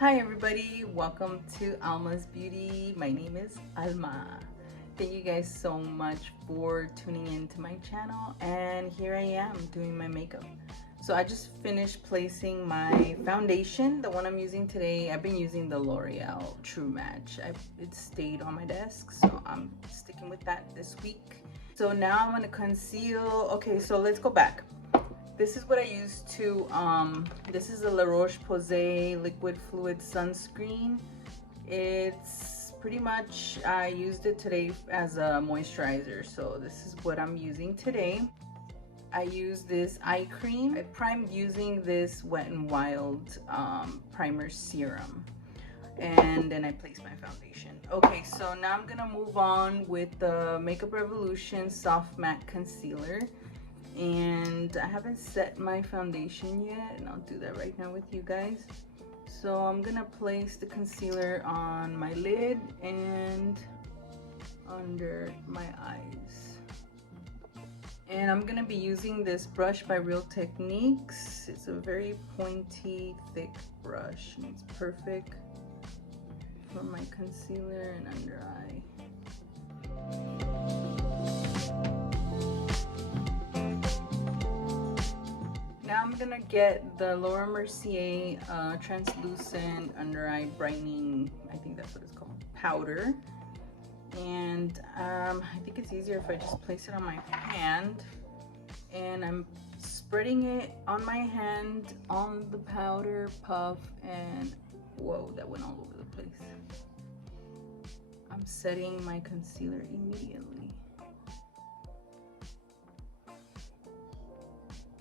Hi everybody, welcome to Alma's Beauty. My name is Alma. Thank you guys so much for tuning in to my channel, and here I am doing my makeup. So I just finished placing my foundation, the one I'm using today. I've been using the L'Oreal True Match. It stayed on my desk, so I'm sticking with that this week. So now I'm gonna conceal. Okay, so let's go back. This is what I used to, this is a La Roche-Posay liquid fluid sunscreen. It's pretty much, I used it today as a moisturizer. So this is what I'm using today. I use this eye cream. I primed using this Wet n Wild primer serum. And then I placed my foundation. Okay, so now I'm gonna move on with the Makeup Revolution Soft Matte Concealer. And I haven't set my foundation yet, and I'll do that right now with you guys. So I'm gonna place the concealer on my lid and under my eyes. And I'm gonna be using this brush by Real Techniques. It's a very pointy, thick brush, and it's perfect for my concealer and under eye. Now I'm gonna get the Laura Mercier translucent under eye brightening, I think that's what it's called, powder. And I think it's easier if I just place it on my hand, and I'm spreading it on my hand on the powder puff, and whoa, that went all over the place. I'm setting my concealer immediately.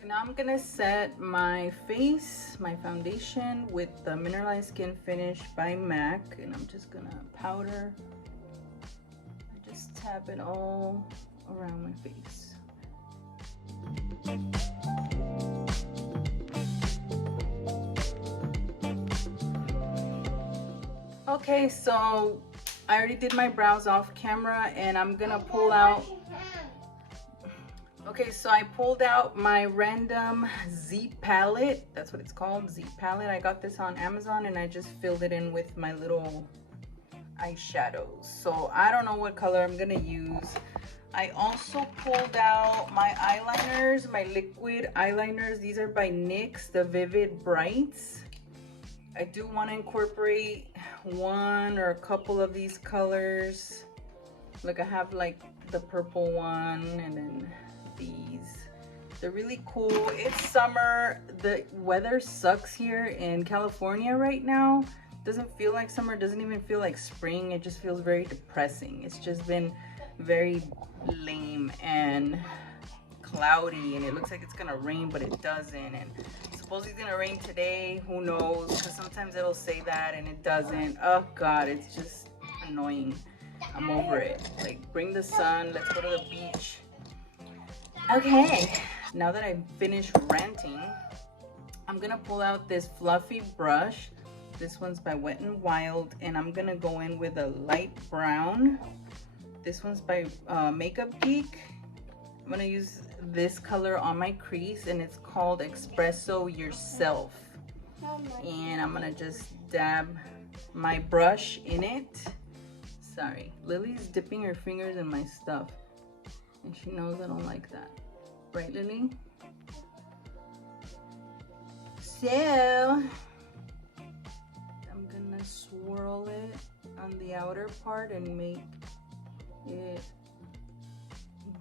Now I'm gonna set my face, my foundation, with the Mineralized Skin Finish by MAC, and I'm just gonna powder. I just tap it all around my face. Okay, so I already did my brows off camera, and I'm gonna pull out. Okay, so I pulled out my random Z palette. That's what it's called, Z palette. I got this on Amazon, and I just filled it in with my little eyeshadows. So I don't know what color I'm gonna use. I also pulled out my eyeliners, my liquid eyeliners. These are by NYX, the Vivid Brights. I do want to incorporate one or a couple of these colors. Look, I have like the purple one, and then these. They're really cool. It's summer. The weather sucks here in California right now. Doesn't feel like summer, doesn't even feel like spring. It just feels very depressing. It's just been very lame and cloudy, and it looks like it's gonna rain, but it doesn't. And supposedly it's gonna rain today. Who knows? Because sometimes it'll say that and it doesn't. Oh god, it's just annoying. I'm over it. Like, bring the sun. Let's go to the beach. Okay, now that I've finished ranting, I'm gonna pull out this fluffy brush. This one's by Wet n Wild, and I'm gonna go in with a light brown. This one's by Makeup Geek. I'm gonna use this color on my crease, and it's called Espresso Yourself. And I'm gonna just dab my brush in it. Sorry, Lily's dipping her fingers in my stuff, and she knows I don't like that. Right, Lily? So I'm gonna swirl it on the outer part and make it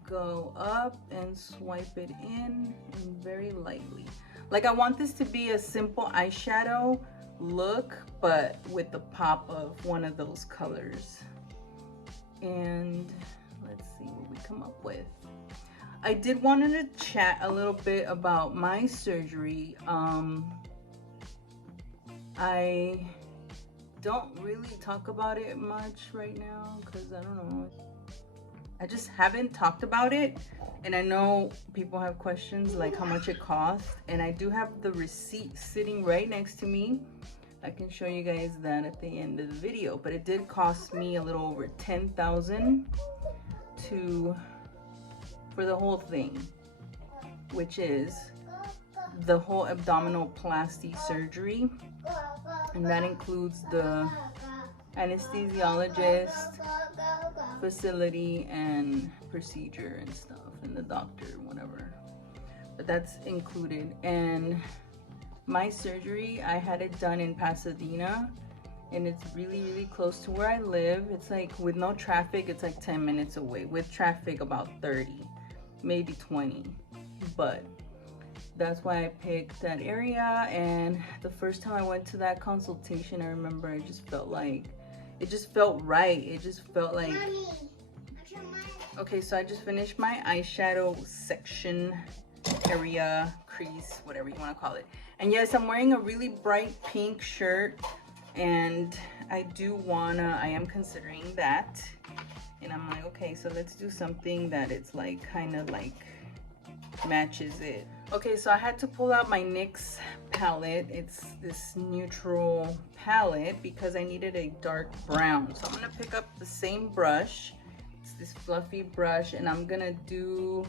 go up and swipe it in, and very lightly. Like, I want this to be a simple eyeshadow look, but with the pop of one of those colors. And let's see what we come up with. I did want to chat a little bit about my surgery. I don't really talk about it much right now because I don't know. I just haven't talked about it, and I know people have questions like how much it costs, and I do have the receipt sitting right next to me. I can show you guys that at the end of the video, but it did cost me a little over $10,000 for the whole thing, which is the whole abdominoplasty surgery. And that includes the anesthesiologist, facility, and procedure and stuff, and the doctor, whatever. But that's included. And my surgery, I had it done in Pasadena, and it's really close to where I live. It's like, with no traffic, it's like 10 minutes away. With traffic, about 30, maybe 20. But that's why I picked that area. And the first time I went to that consultation, I remember I just felt like, it just felt right. It just felt like, okay, so I just finished my eyeshadow section, area, crease, whatever you want to call it. And yes, I'm wearing a really bright pink shirt, and I am considering that. And I'm like, okay, so let's do something that it's like kind of like matches it. Okay, so I had to pull out my NYX palette. It's this neutral palette because I needed a dark brown. So I'm gonna pick up the same brush. It's this fluffy brush, and I'm gonna do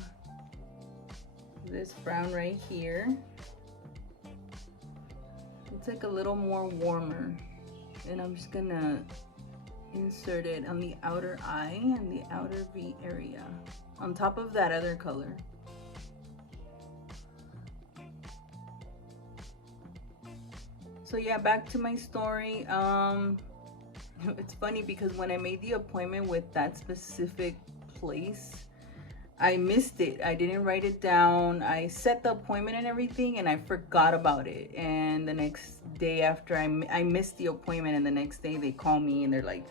this brown right here. It's like a little more warmer, and I'm just gonna insert it on the outer eye and the outer V area on top of that other color. So yeah, back to my story. It's funny because when I made the appointment with that specific place, I missed it. I didn't write it down. I set the appointment and everything, and I forgot about it. And the next day after I missed the appointment, and the next day they call me and they're like,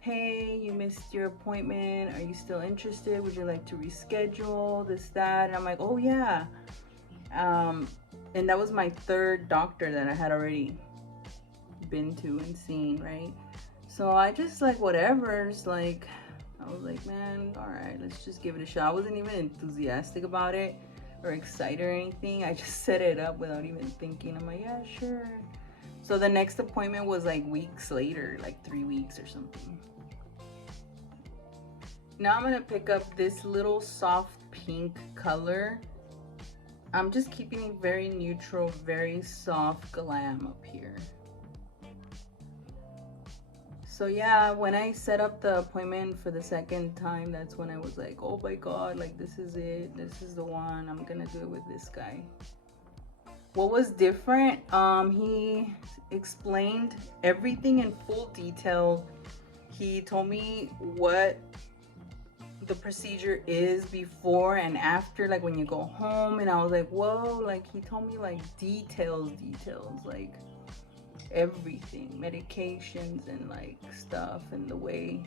hey, you missed your appointment. Are you still interested? Would you like to reschedule this, that? And I'm like, oh yeah. And that was my third doctor that I had already been to and seen, right? So I just like, whatever, just like, I was like, man, all right, let's just give it a shot. I wasn't even enthusiastic about it or excited or anything. I just set it up without even thinking. I'm like, yeah, sure. So the next appointment was like weeks later, like 3 weeks or something. Now I'm gonna pick up this little soft pink color. I'm just keeping it very neutral, very soft glam up here. So yeah, when I set up the appointment for the second time, that's when I was like, oh my God, like this is it. This is the one. I'm gonna do it with this guy. What was different? He explained everything in full detail. He told me what the procedure is before and after, like when you go home, and I was like, whoa, like he told me like details, like everything, medications and like stuff, and the way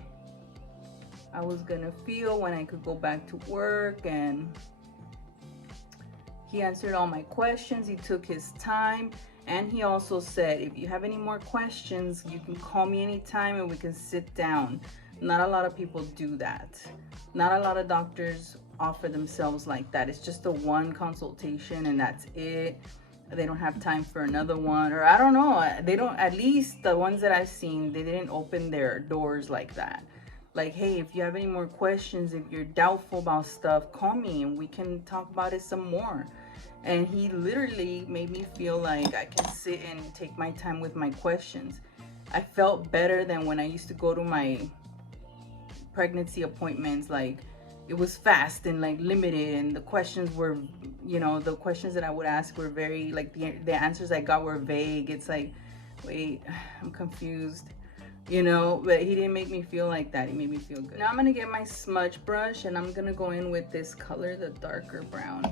I was gonna feel when I could go back to work. And he answered all my questions. He took his time, and he also said, if you have any more questions, you can call me anytime and we can sit down. Not a lot of people do that. Not a lot of doctors offer themselves like that. It's just a one consultation and that's it. They don't have time for another one, or I don't know. They don't, at least the ones that I've seen, they didn't open their doors like that. Like, hey, if you have any more questions, if you're doubtful about stuff, call me and we can talk about it some more. And he literally made me feel like I can sit and take my time with my questions. I felt better than when I used to go to my pregnancy appointments. Like, it was fast and like limited, and the questions were, you know, the questions that I would ask were very, like the answers I got were vague. It's like, wait, I'm confused, you know. But he didn't make me feel like that. He made me feel good. Now I'm gonna get my smudge brush and I'm gonna go in with this color, the darker brown.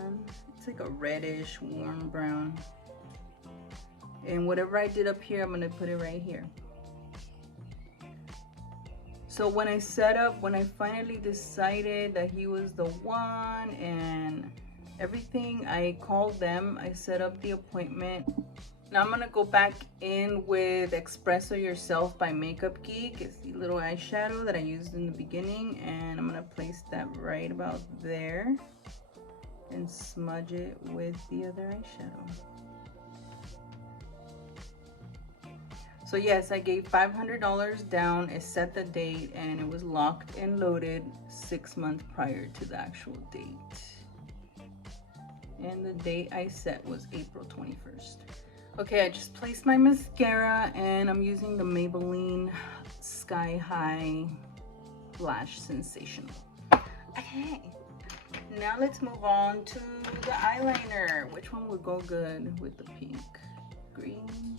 And it's like a reddish warm brown. And whatever I did up here, I'm gonna put it right here. So when I finally decided that he was the one and everything, I called them, I set up the appointment. Now I'm gonna go back in with Espresso Yourself by Makeup Geek. It's the little eyeshadow that I used in the beginning, and I'm gonna place that right about there and smudge it with the other eyeshadow. So yes, I gave $500 down, it set the date, and it was locked and loaded 6 months prior to the actual date. and the date I set was April 21st. Okay, I just placed my mascara and I'm using the Maybelline Sky High Lash Sensational. Okay, now let's move on to the eyeliner. Which one would go good with the pink? Green,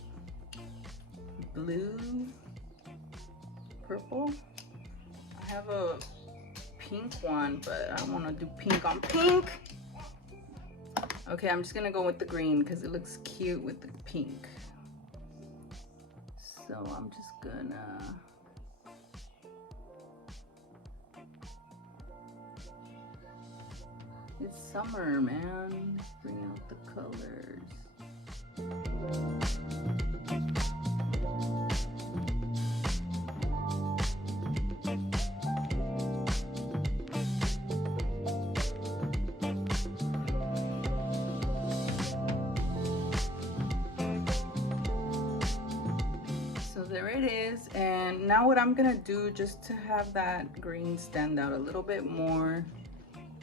blue, purple. I have a pink one, but I don't want to do pink on pink. Okay, I'm just gonna go with the green because it looks cute with the pink. So I'm just gonna it's summer, man. Bring out the colors. There it is. And now what I'm gonna do, just to have that green stand out a little bit more,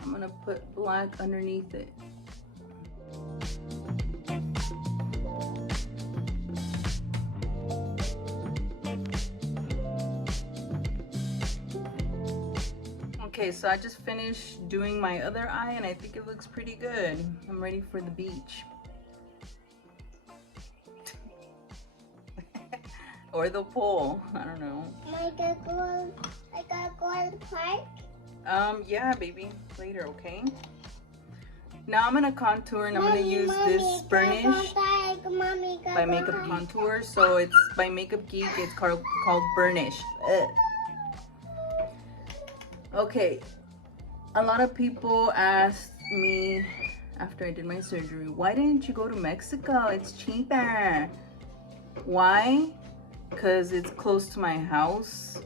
I'm gonna put black underneath it. Okay, so I just finished doing my other eye and I think it looks pretty good. I'm ready for the beach. Or the pool, I don't know. I gotta go to the park? Yeah, baby, later, okay? Now I'm gonna contour and I'm gonna use this Burnish by Makeup Contour. So it's by Makeup Geek, it's called Burnish. Ugh. Okay, a lot of people asked me after I did my surgery, why didn't you go to Mexico? It's cheaper. Why? Because it's close to my house,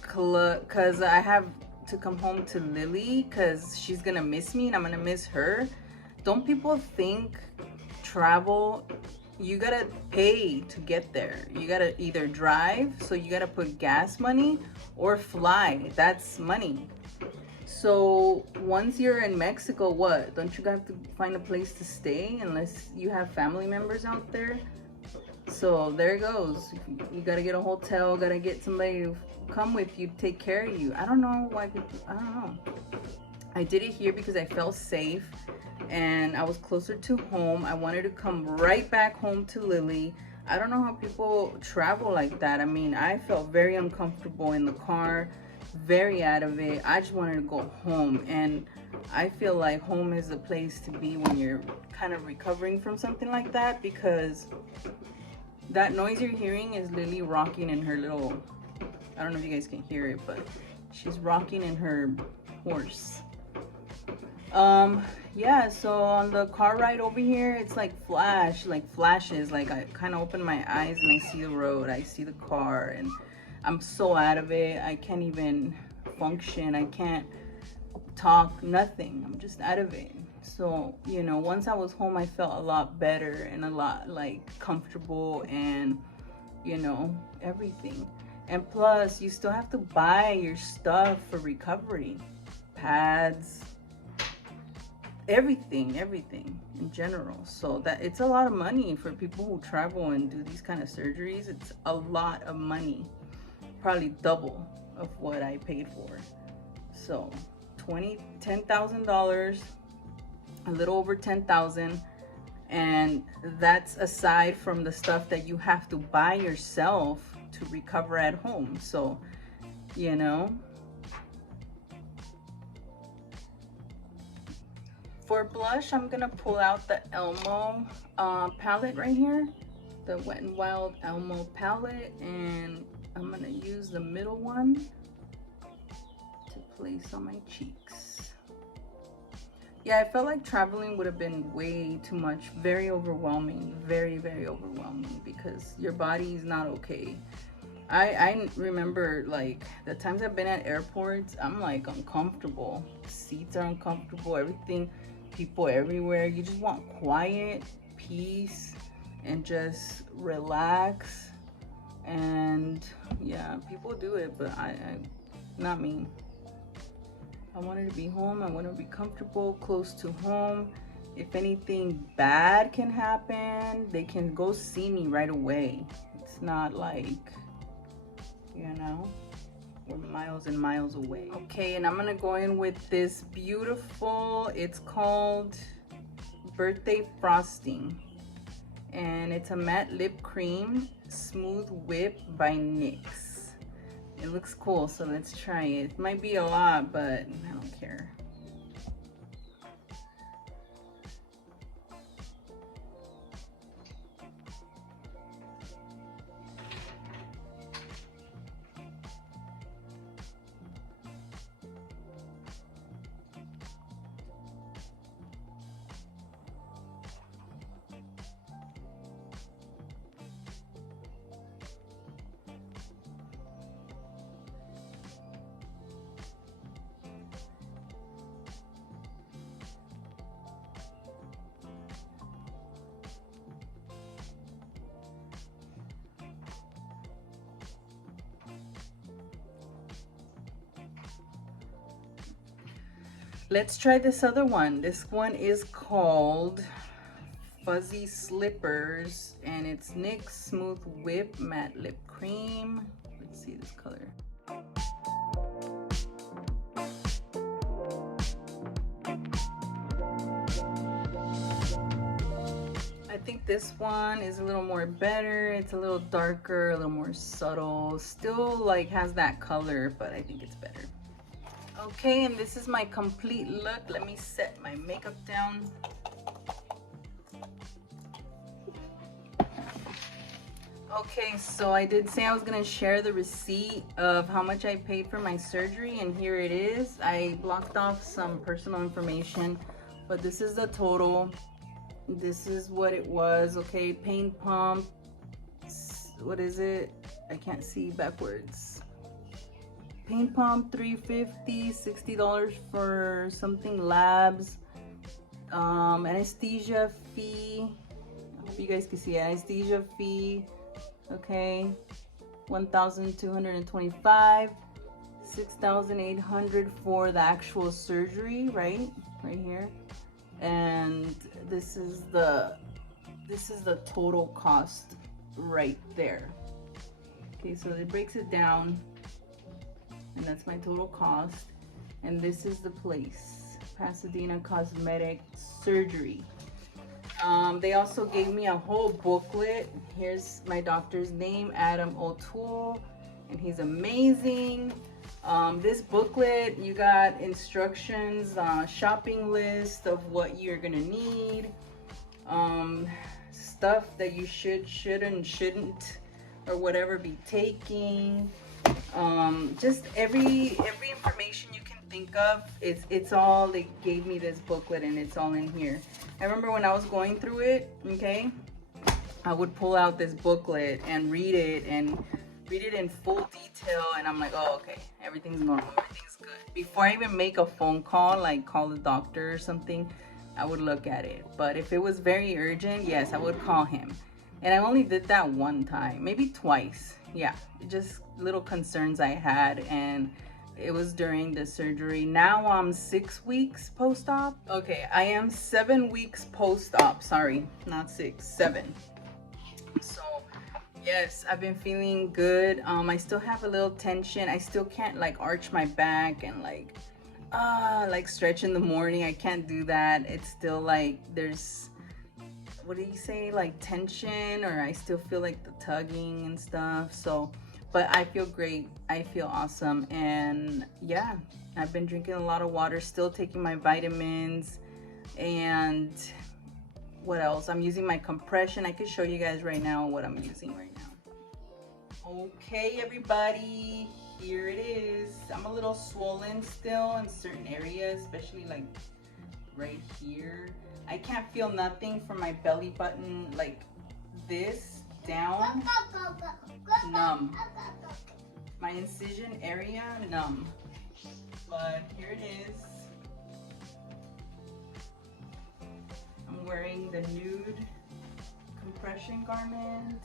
because I have to come home to Lily because she's gonna miss me and I'm gonna miss her. Don't people think travel, you gotta pay to get there? You gotta either drive, so you gotta put gas money, or fly, that's money. So once you're in Mexico, what, don't you have to find a place to stay unless you have family members out there? So there it goes. You gotta get a hotel, gotta get somebody to come with you to take care of you. I don't know why people, I don't know. I did it here because I felt safe and I was closer to home. I wanted to come right back home to Lily. I don't know how people travel like that. I mean, I felt very uncomfortable in the car, very out of it. I just wanted to go home, and I feel like home is a place to be when you're kind of recovering from something like that, because that noise you're hearing is Lily rocking in her little, I don't know if you guys can hear it, but she's rocking in her horse. Yeah, so on the car ride over here, it's like flashes, like I kind of open my eyes and I see the road, I see the car, and I'm so out of it. I can't even function, I can't talk, nothing. I'm just out of it. So, you know, once I was home, I felt a lot better and a lot like comfortable and, you know, everything. And plus, you still have to buy your stuff for recovery, pads, everything in general. So that it's a lot of money for people who travel and do these kind of surgeries. It's a lot of money, probably double of what I paid for. So $10,000, a little over 10,000, and that's aside from the stuff that you have to buy yourself to recover at home. So, you know, for blush, I'm gonna pull out the Elmo palette right here, the Wet n Wild Elmo palette, and I'm gonna use the middle one to place on my cheeks. Yeah, I felt like traveling would have been way too much, very overwhelming, very, very overwhelming, because your body is not okay. I remember like the times I've been at airports, I'm like uncomfortable. Seats are uncomfortable, everything, people everywhere. You just want quiet, peace, and just relax. And yeah, people do it, but I not me. I wanted to be home. I want to be comfortable, close to home, if anything bad can happen, they can go see me right away. It's not like, you know, we're miles and miles away. Okay, and I'm gonna go in with this beautiful, it's called Birthday Frosting. And it's a matte lip cream, Smooth Whip by NYX. It looks cool, so let's try it. It might be a lot, but I don't care. Let's try this other one. This one is called Fuzzy Slippers, and it's NYX Smooth Whip Matte Lip Cream. Let's see this color. I think this one is a little more better. It's a little darker, a little more subtle. Still like has that color, but I think it's better. Okay, and this is my complete look. Let me set my makeup down. Okay, so I did say I was gonna share the receipt of how much I paid for my surgery, and here it is. I blocked off some personal information, but this is the total. This is what it was. Okay, pain pump, what is it? I can't see backwards. Pain pump $350, $60 for something labs. Anesthesia fee, I hope you guys can see. Anesthesia fee, okay, $1,225, $6,800 for the actual surgery, right here. And this is the total cost right there. Okay, so it breaks it down, and that's my total cost. And this is the place, Pasadena Cosmetic Surgery. They also gave me a whole booklet. Here's my doctor's name, Adam O'Toole, and he's amazing. This booklet, you got instructions, shopping list of what you're gonna need, stuff that you shouldn't, or whatever be taking. Just every information you can think of, it's all, they gave me this booklet and it's all in here. I remember when I was going through it, okay, I would pull out this booklet and read it in full detail, and I'm like, oh, okay, everything's normal, everything's good. Before I even make a phone call, like call the doctor or something, I would look at it. But if it was very urgent, yes, I would call him. And I only did that one time, maybe twice. Yeah, just little concerns I had, and it was during the surgery. Now I'm 6 weeks post-op. Okay, I am 7 weeks post-op. Sorry, not 6, 7. So yes, I've been feeling good. I still have a little tension. I still can't like arch my back and like stretch in the morning. I can't do that. It's still like there's, what do you say, like tension, or I still feel like the tugging and stuff. So, but I feel great. I feel awesome. And yeah, I've been drinking a lot of water, still taking my vitamins. And what else? I'm using my compression. I can show you guys right now what I'm using right now. Okay, everybody, here it is. I'm a little swollen still in certain areas, especially like right here. I can't feel nothing from my belly button, like this down, numb. My incision area, numb. But here it is. I'm wearing the nude compression garment.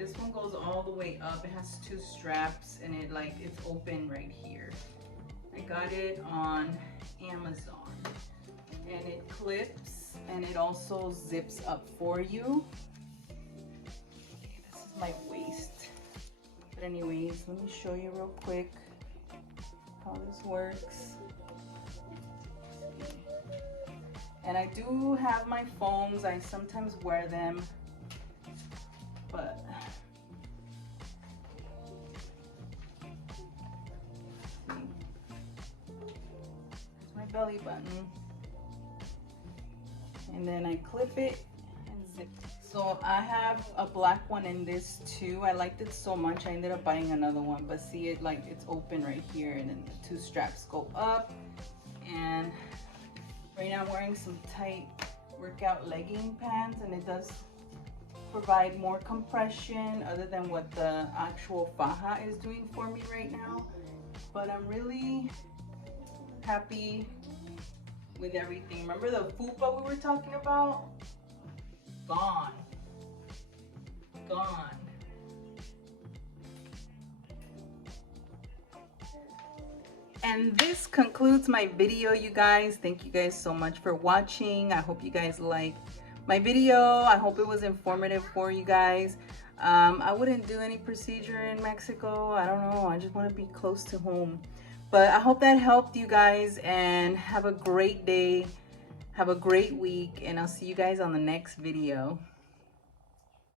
This one goes all the way up. It has 2 straps and it's open right here. I got it on Amazon, and it clips and it also zips up for you. Okay, this is my waist. But anyways, let me show you real quick how this works. And I do have my foams. I sometimes wear them, but there's my belly button. And then I clip it and zip. So I have a black one in this too. I liked it so much I ended up buying another one, but see it it's open right here, and then the 2 straps go up. And right now I'm wearing some tight workout legging pants, and it does provide more compression other than what the actual faja is doing for me right now. But I'm really happy with everything. Remember the fupa we were talking about? Gone. Gone. And this concludes my video, you guys. Thank you guys so much for watching. I hope you guys liked my video. I hope it was informative for you guys. I wouldn't do any procedure in Mexico. I don't know. I just want to be close to home. But I hope that helped you guys, and have a great day. Have a great week, and I'll see you guys on the next video.